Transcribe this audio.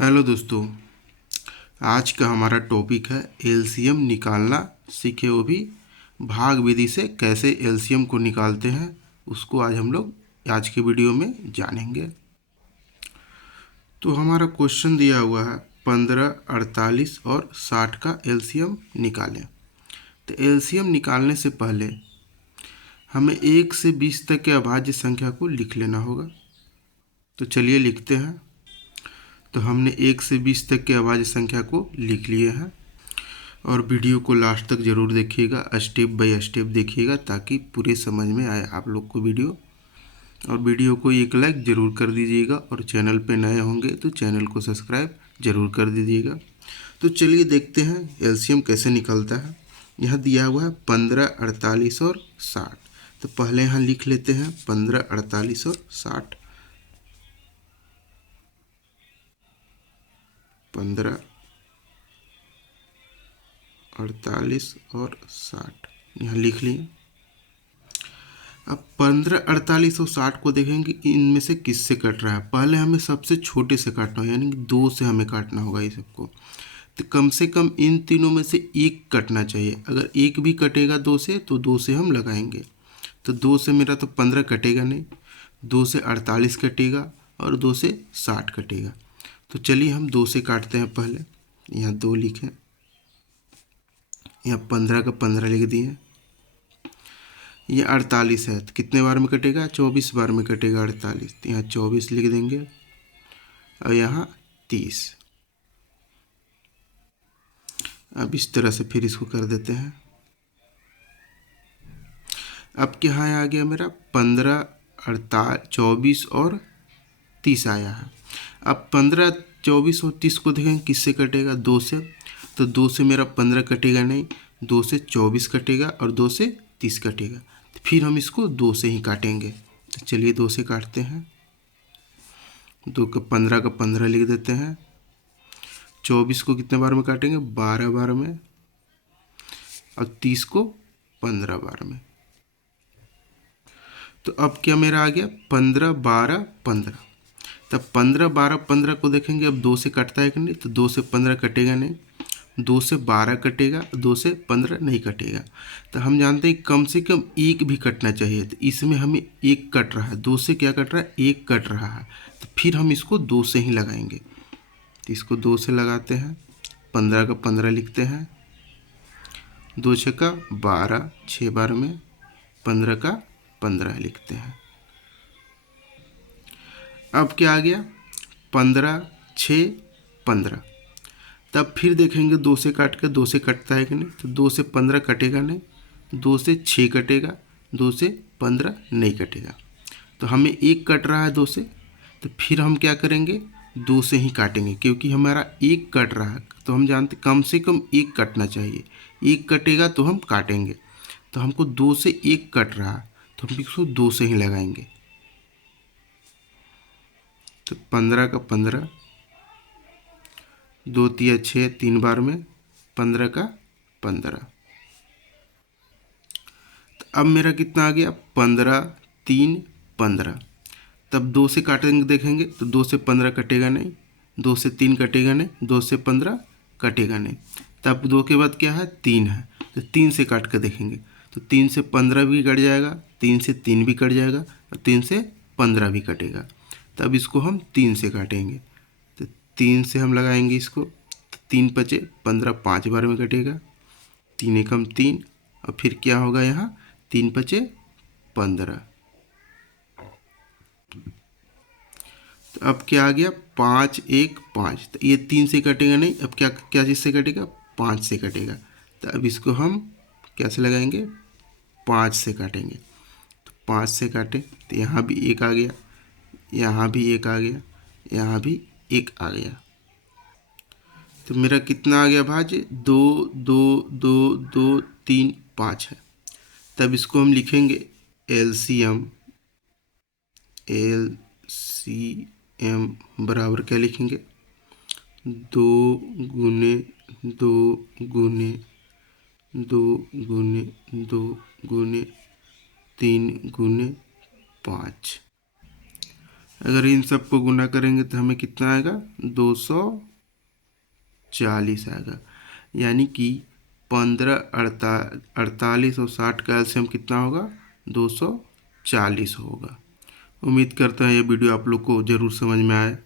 Hello दोस्तों, आज का हमारा टॉपिक है एलसीएम निकालना सीखे, वो भी भाग विधि से कैसे एलसीएम को निकालते हैं उसको आज हम लोग आज की वीडियो में जानेंगे। तो हमारा क्वेश्चन दिया हुआ है 15, 48 और 60 का एलसीएम निकालें। तो एलसीएम निकालने से पहले हमें 1 से 20 तक के अभाज्य संख्या को लिख लेना होगा। तो चलिए लिखते हैं। तो हमने 1 से 20 तक के अभाज्य संख्या को लिख लिए हैं और वीडियो को लास्ट तक ज़रूर देखिएगा, स्टेप बाय स्टेप देखिएगा ताकि पूरे समझ में आए आप लोग को वीडियो। और वीडियो को एक लाइक ज़रूर कर दीजिएगा और चैनल पे नए होंगे तो चैनल को सब्सक्राइब ज़रूर कर दीजिएगा। तो चलिए देखते हैं एलसीएम कैसे निकलता है। यहाँ दिया हुआ है 15, 48 और 60। तो पहले यहाँ लिख लेते हैं 15, 48 और 60। 15, 48 और 60 यहाँ लिख लिए। अब 15, 48 और 60 को देखेंगे इनमें से किससे कट रहा है। पहले हमें सबसे छोटे से काटना है, यानी कि 2 से हमें काटना होगा ये सबको। तो कम से कम इन तीनों में से एक कटना चाहिए। अगर एक भी कटेगा 2 से तो 2 से हम लगाएंगे। तो 2 से मेरा तो 15 कटेगा नहीं, 2 से 48 कटेगा और 2 से 60 कटेगा। तो चलिए हम 2 से काटते हैं। पहले यहाँ 2 लिखें, यहाँ 15 का 15 लिख दिए। ये 48 है तो कितने बार में कटेगा, 24 बार में कटेगा 48। तो यहाँ 24 लिख देंगे और यहाँ 30। अब इस तरह से फिर इसको कर देते हैं। अब क्या आ गया मेरा 15, 24 और 30 आया है। अब 15, 24 और 30 को देखेंगे किससे कटेगा, 2 से। तो 2 से मेरा 15 कटेगा नहीं, 2 से 24 कटेगा और 2 से 30 कटेगा। तो फिर हम इसको 2 से ही काटेंगे। तो चलिए 2 से काटते हैं। 2 का 15 का 15 लिख देते हैं। 24 को कितने बार में काटेंगे, 12 बार में। और 30 को 15 बार में। तो अब क्या मेरा आ गया 15, 12, 15। तब 15, 12, 15 को देखेंगे अब 2 से कटता है कि नहीं। तो 2 से 15 कटेगा नहीं, 2 से 12 कटेगा, 2 से 15 नहीं कटेगा। तो हम जानते हैं कम से कम एक भी कटना चाहिए। तो इसमें हमें एक कट रहा है, 2 से क्या कट रहा है, एक कट रहा है। तो फिर हम इसको 2 से ही लगाएंगे। तो इसको 2 से लगाते हैं। 15 का 15 लिखते हैं। 2 छक्का 12, 6 बार में 15 का 15 लिखते हैं। अब क्या आ गया 15, 6, 15। तब फिर देखेंगे 2 से काट के 2 से कटता है कि नहीं। तो 2 से 15 कटेगा नहीं, 2 से 6 कटेगा, 2 से 15 नहीं कटेगा। तो हमें एक कट रहा है 2 से। तो फिर हम क्या करेंगे, 2 से ही काटेंगे क्योंकि हमारा एक कट रहा है। तो हम जानते कम से कम एक कटना चाहिए, एक कटेगा तो हम काटेंगे। तो हमको 2 से एक कट रहा है तो हम इसको 2 से ही लगाएंगे। तो 15 का 15, 2 तिया 6, 3 बार में 15 का 15। तो अब मेरा कितना आ गया 15, 3, 15। तब 2 से काटेंगे देखेंगे तो 2 से 15 कटेगा नहीं, 2 से 3 कटेगा नहीं, 2 से 15 कटेगा नहीं। तब 2 के बाद क्या है 3 है। तो 3 से काट कर देखेंगे तो 3 से 15 भी कट जाएगा, 3 से 3 भी कट जाएगा और 3 से 15 भी कटेगा। तब इसको हम 3 से काटेंगे। तो 3 से हम लगाएंगे इसको। 3 पचे 15, 5 बार में कटेगा। 3 एकम 3 और फिर क्या होगा यहाँ 3 पचे 15। तो अब क्या आ गया 5, 1, 5। तो ये 3 से कटेगा नहीं, अब क्या क्या चीज़ से कटेगा, 5 से कटेगा। तो अब इसको हम कैसे लगाएंगे, 5 से काटेंगे। तो 5 से काटें तो यहाँ भी 1 आ गया, यहाँ भी 1 आ गया, यहाँ भी 1 आ गया। तो मेरा कितना आ गया भाज्य, 2, 2, 2, 2, 3, 5 है। तब इसको हम लिखेंगे एलसीएम। एलसीएम बराबर क्या लिखेंगे, 2 गुने 2 गुने 2 गुने 2 गुने 3 गुने 5। अगर इन सबको गुना करेंगे तो हमें कितना आएगा, 240 आएगा। यानी कि 15, 48 और 60 का एलसीएम कितना होगा, 240 होगा। उम्मीद करता है ये वीडियो आप लोग को ज़रूर समझ में आए।